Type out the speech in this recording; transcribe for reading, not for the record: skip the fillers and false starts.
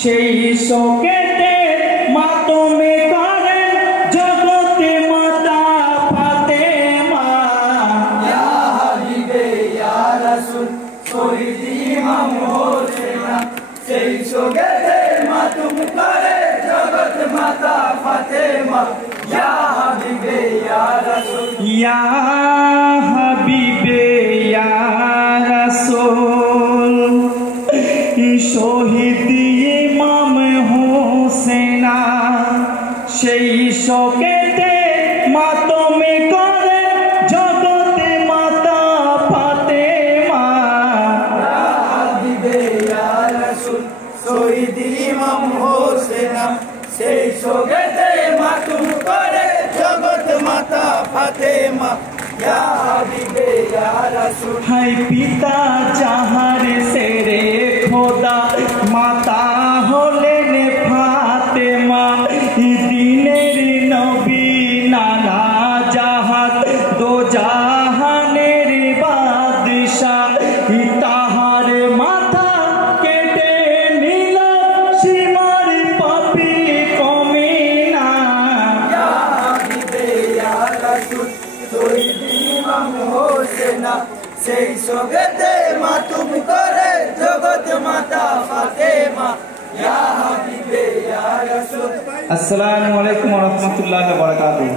সেই শোকেতে মাতমে করেন জগতে মাতা ফাতেমা। ইয়া হাবিবে ইয়া রাসূল শহীদ ইমাম হোসেন, সেই শোকেতে মাতম করে জগত মাতা ফাতেমা। ইয়া হাবিবে ইয়া রাসূল, ইয়া হাবিবে ইয়া রাসূল শহীদ ইমাম হোসেন, সেই শোকেতে মাতমে করে জগতে মাতা ফাতেমা। ইয়া হাবিবে ইয়া রাসূল শহীদ ইমাম হোসেন, সেই শোকেতে মাতম করে জগত মাতা ফাতেমা। ইয়া হাবিবে ইয়া রাসূল, হায় পিতা যাহার সেরে খোদা মাতা হলেন ফাতেমা, দিনের নবী নানা জাহান দো জাহানের বাদশাহ, তাহার মাথা কেটে নিল সীমার পাপী কমিনা। ইয়া হাবিবে ইয়া রাসূল শহীদ ইমাম হোসেন, সেই শোকেতে মাতম করে জগত মাতা ফাতেমা। ইয়া হাবিবে ইয়া রাসূল। আসসালামু আলাইকুম ওয়া রাহমাতুল্লাহি ওয়া বারাকাতুহু।